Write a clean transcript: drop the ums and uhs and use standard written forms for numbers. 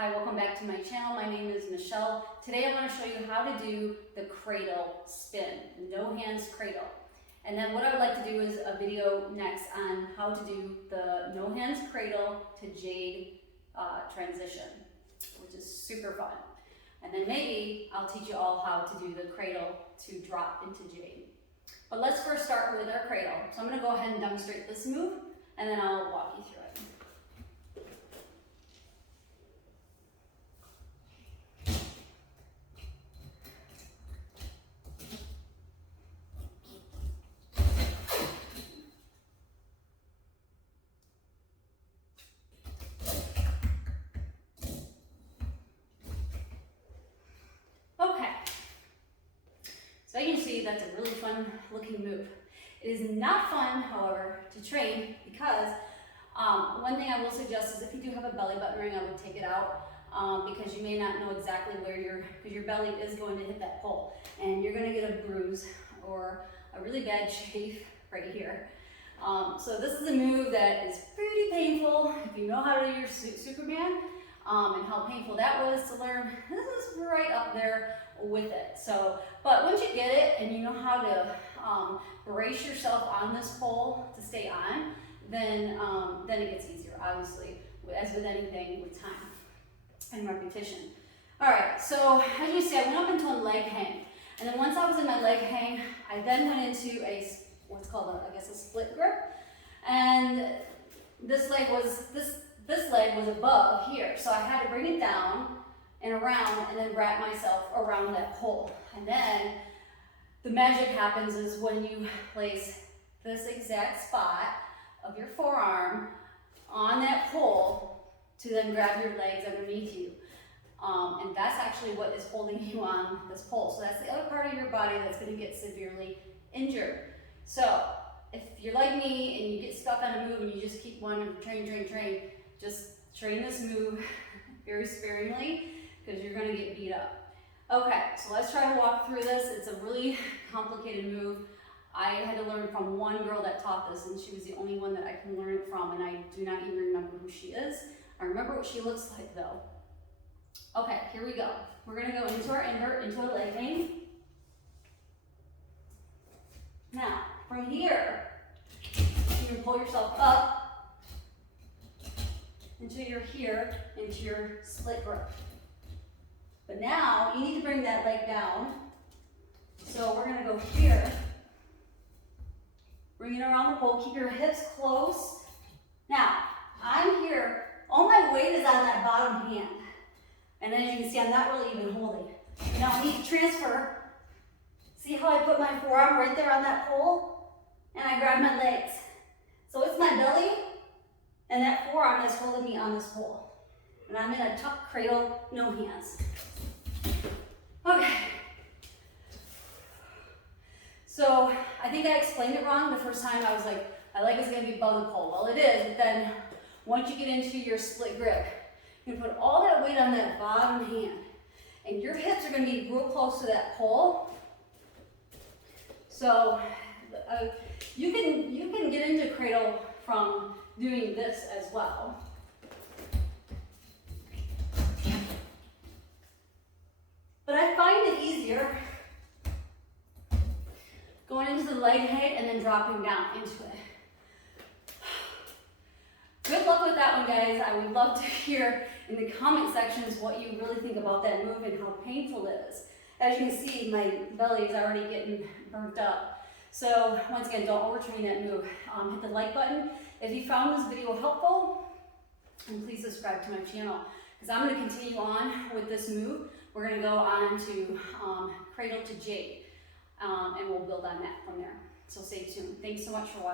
Hi, welcome back to my channel. My name is Michelle. Today I want to show you how to do the cradle spin, no hands cradle. And then what I would like to do is a video next on how to do the no hands cradle to jade transition, which is super fun. And then maybe I'll teach you all how to do the cradle to drop into jade. But let's first start with our cradle. So I'm going to go ahead and demonstrate this move, and then I'll walk you through it. So you can see that's a really fun looking move. It is not fun, however, to train because one thing I will suggest is if you do have a belly button ring, I would take it out because you may not know exactly where because your belly is going to hit that pole and you're going to get a bruise or a really bad chafe right here. So this is a move that is pretty painful if you know how to do your Superman and how painful that was to learn. This is right up there with it. So, but once you get it and you know how to brace yourself on this pole to stay on, then it gets easier, obviously, as with anything with time and repetition. All right, so as you see, I went up into a leg hang. And then once I was in my leg hang, I then went into what's called a split grip. And this leg was above here. So I had to bring it down and around and then wrap myself around that pole. And then the magic happens is when you place this exact spot of your forearm on that pole to then grab your legs underneath you. And that's actually what is holding you on this pole. So that's the other part of your body that's going to get severely injured. So if you're like me and you get stuck on a move and you just keep wanting to train, just train this move very sparingly because you're going to get beat up. Okay, so let's try to walk through this. It's a really complicated move. I had to learn from one girl that taught this, and she was the only one that I can learn it from, and I do not even remember who she is. I remember what she looks like though. Okay, here we go. We're going to go into our invert, into a leg hang. Now, from here, you can pull yourself up until you're here, into your split grip. But now, you need to bring that leg down. So we're going to go here. Bring it around the pole. Keep your hips close. Now, I'm here. All my weight is on that bottom hand. And as you can see, I'm not really even holding. Now I need to transfer. See how I put my forearm right there on that pole? And I grab my legs. So it's my belly and that forearm that's holding me on this pole. And I'm in a tuck cradle, no hands. Okay. So I think I explained it wrong the first time. I was like, my leg is going to be above the pole. Well, it is, but then once you get into your split grip, you can put all that weight on that bottom hand. And your hips are going to be real close to that pole. So you can get into cradle from doing this as well. But I find it easier going into the leg hang and then dropping down into it. Good luck with that one, guys. I would love to hear in the comment sections what you really think about that move and how painful it is. As you can see, my belly is already getting burnt up. So once again, don't overtrain that move. Hit the like button if you found this video helpful, and please subscribe to my channel because I'm going to continue on with this move. We're going to go on to cradle to jade, and we'll build on that from there. So stay tuned. Thanks so much for watching.